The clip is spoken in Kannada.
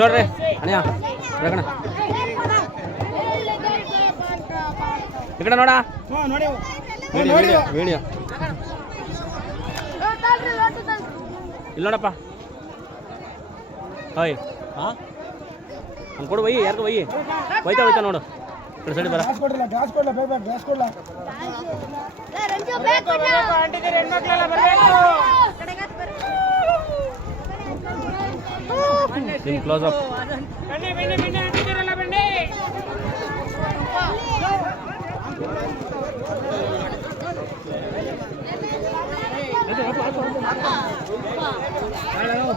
ನೋಡ್ರಿ ಅಣ್ಣ ಬೇಕಣ್ಣ ಈ ಕಡೆ ನೋಡ ವಿಡಿಯೋ ಇಲ್ಲಿ ನೋಡಪ್ಪ ಹೋಯ್ ಹಾಂ ಕೊಡು ಬೈ ಯಾರಿಗೂ ಬೈ ಹೋಯ್ತಾ ನೋಡು ಕಡೆ ಸೈಡ್ ಬರ ನಿಮ್ ಕ್ಲೋಸ್ ಅಪ್ Hello.